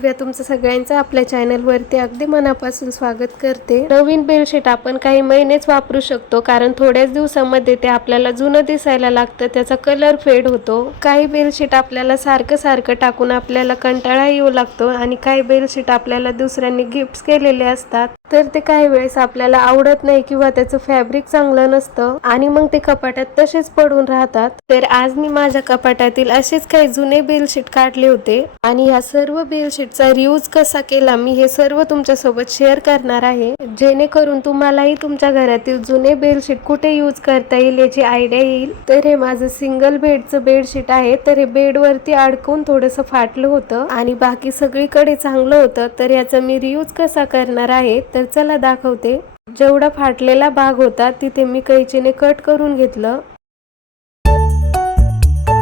दिव्या तुमचं सगळ्यांचं आपल्या चॅनलवरती अगदी मनापासून स्वागत करते। नवीन बेडशीट आपण काही महिनेच वापरू शकतो, कारण थोड्याच दिवसांमध्ये ते आपल्याला जुनं दिसायला लागतं, त्याचा कलर फेड होतो। काही बेडशीट आपल्याला सारखं टाकून आपल्याला कंटाळा येऊ लागतो आणि काही बेडशीट आपल्याला दुसऱ्यांनी गिफ्ट्स केलेले असतात, तर ते काही वेळेस आपल्याला आवडत नाही किंवा त्याचं फॅब्रिक चांगलं नसतं आणि मग ते कपाटात तसेच पडून राहतात। तर आज मी माझ्या कपाटातील असेच काही जुने बेडशीट काढले होते आणि या सर्व बेडशीटचा रियूज कसा केला मी हे सर्व तुमच्यासोबत शेअर करणार आहे, जेणेकरून तुम्हालाही तुमच्या घरातील जुने बेडशीट कुठे यूज करता येईल याची आयडिया येईल। तर हे माझं सिंगल बेडचं बेडशीट आहे, तर हे बेडवरती अडकून थोडंसं फाटलं होतं आणि बाकी सगळीकडे चांगलं होतं। तर याचा मी रियूज कसा करणार आहे तर चला दाखवते। जेवढा फाटलेला भाग होता तिथे मी कैचीने कट करून घेतलं।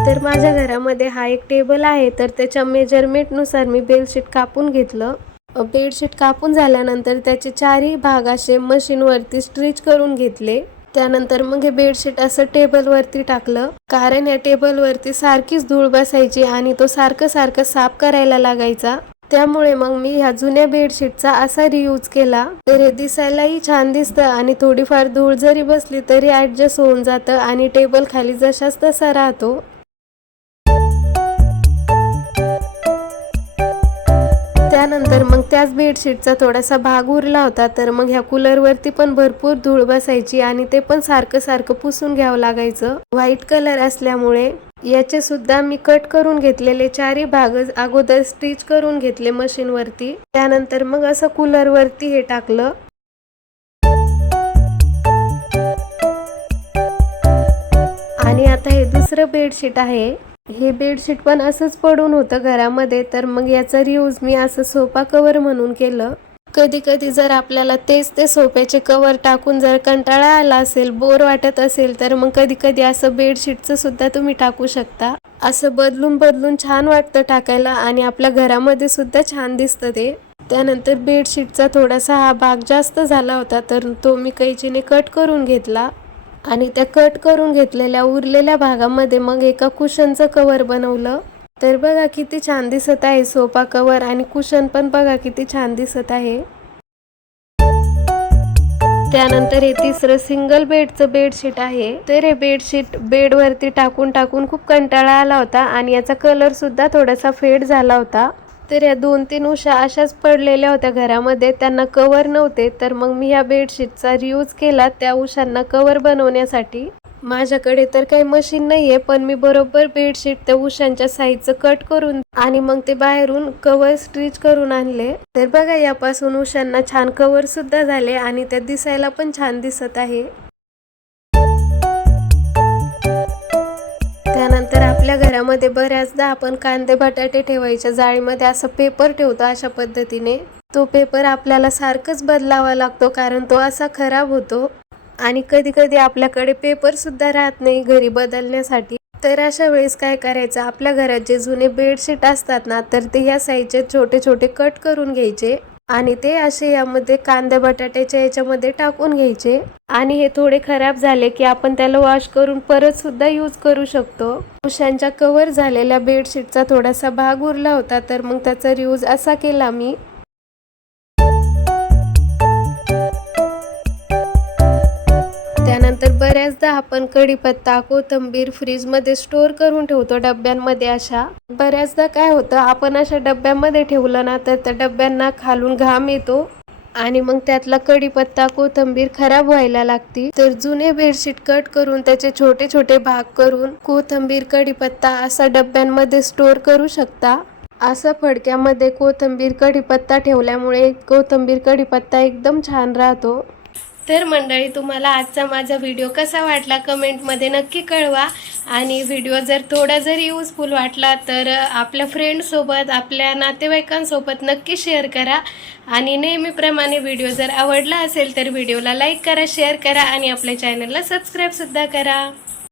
तर माझ्या घरामध्ये हा एक टेबल आहे, तर त्याच्या मेजरमेंट नुसार मी बेडशीट कापून घेतलं। बेडशीट कापून झाल्यानंतर त्याचे चारही भाग असे मशीनवरती स्ट्रिच करून घेतले। त्यानंतर मग हे बेडशीट असं टेबलवरती टाकलं, कारण या टेबलवरती सारखीच धूळ बसायची आणि तो सारखं साफ करायला लागायचा। त्यामुळे मग मी ह्या जुन्या बेडशीटचा असा रियूज केला, तर हे दिसायलाही छान दिसतं आणि थोडीफार धूळ जरी बसली तरी ऍडजस्ट होऊन जातं आणि टेबल खाली जशाच तसा राहतो। त्यानंतर मग त्याच बेडशीटचा थोडासा भाग उरला होता, तर मग ह्या कूलरवरती पण भरपूर धूळ बसायची आणि ते पण सारखं पुसून घ्यावं लागायचं। व्हाईट कलर असल्यामुळे याचे सुद्धा मी कट करून घेतलेले चारही भाग अगोदर स्टिच करून घेतले मशीनवरती। त्यानंतर मग असं कूलरवरती हे टाकलं आणि आता हे दुसरं बेडशीट आहे। हे बेडशीट पण असंच पडून होतं घरामध्ये, तर मग याचा रियूज मी असं सोफा कव्हर म्हणून केलं। कधी जर आपल्याला तेच ते सोफ्याचे कव्हर टाकून जर कंटाळा आला असेल, बोर वाटत असेल, तर मग कधी असं बेडशीटचं सुद्धा तुम्ही टाकू शकता। असं बदलून छान वाटतं टाकायला आणि आपल्या घरामध्ये सुद्धा छान दिसतं ते। त्यानंतर बेडशीटचा थोडासा हा भाग जास्त झाला होता, तर तो मी कैचीने कट करून घेतला आणि त्या कट करून घेतलेल्या उरलेल्या भागामध्ये मग एका कुशनचं कव्हर बनवलं। तर बघा किती छान दिसत आहे सोफा कव्हर, आणि कुशन पण बघा किती छान दिसत आहे। त्यानंतर हे तिसरं सिंगल बेडचं बेडशीट आहे, तर हे बेडशीट बेडवरती टाकून खूप कंटाळा आला होता आणि याचा कलर सुद्धा थोडासा फेड झाला होता। तर या 2-3 उशा अशाच पडलेल्या होत्या घरामध्ये, त्यांना कव्हर नव्हते, तर मग मी या बेडशीटचा रियूज केला त्या उशांना कव्हर बनवण्यासाठी। माझ्याकडे तर काही मशीन नाहीये, पण मी बरोबर बेडशीट त्या उशांच्या साईजचं कट करून आणि मग ते बाहेरून कव्हर स्टिच करून आणले। तर बघा यापासून उशांना छान कव्हर सुद्धा झाले आणि त्या दिसायला पण छान दिसत आहे। त्यानंतर आपल्या घरामध्ये बऱ्याचदा आपण कांदे बटाटे ठेवायच्या जाळीमध्ये असं पेपर ठेवतो, अशा पद्धतीने तो पेपर आपल्याला सारखंच बदलावा लागतो, कारण तो असा खराब होतो आणि कधी आपल्याकडे पेपर सुद्धा राहत नाही घरी बदलण्यासाठी। तर अशा वेळेस काय करायचं, आपल्या घरात जे जुने बेडशीट असतात ना, तर ते ह्या साईजचे छोटे कट करून घ्यायचे आणि ते असे यामध्ये कांद्या बटाट्याच्या याच्यामध्ये टाकून घ्यायचे आणि हे थोडे खराब झाले की आपण त्याला वॉश करून परत सुद्धा यूज करू शकतो। उशांच्या कव्हर झालेल्या बेडशीटचा थोडासा भाग उरला होता, तर मग त्याचा रियूज असा केला मी। त्यानंतर बऱ्याचदा आपण कढीपत्ता, कोथिंबीर फ्रीजमध्ये स्टोर करून ठेवतो डब्यांमध्ये। अशा बऱ्याचदा काय होतं, आपण अशा डब्यांमध्ये ठेवलं ना, तर त्या डब्यांना खालून घाम येतो आणि मग त्यातला कढीपत्ता, कोथिंबीर खराब व्हायला लागती। तर जुने बेडशीट कट करून त्याचे छोटे भाग करून कोथिंबीर, कढीपत्ता असा डब्यांमध्ये स्टोर करू शकता। असं फडक्यामध्ये कोथिंबीर, कढीपत्ता ठेवल्यामुळे कोथिंबीर, कढीपत्ता एकदम छान राहतो। तर मंडळी, तुम्हाला आजचा माझा व्हिडिओ कसा वाटला कमेंटमध्ये नक्की कळवा आणि व्हिडिओ जर थोडा जरी यूजफुल वाटला तर आपल्या फ्रेंड्ससोबत, आपल्या नातेवाईकांसोबत नक्की शेअर करा आणि नेहमीप्रमाणे व्हिडिओ जर आवडला असेल तर व्हिडिओला लाईक करा, शेअर करा आणि आपल्या चॅनलला सबस्क्राईब सुद्धा करा।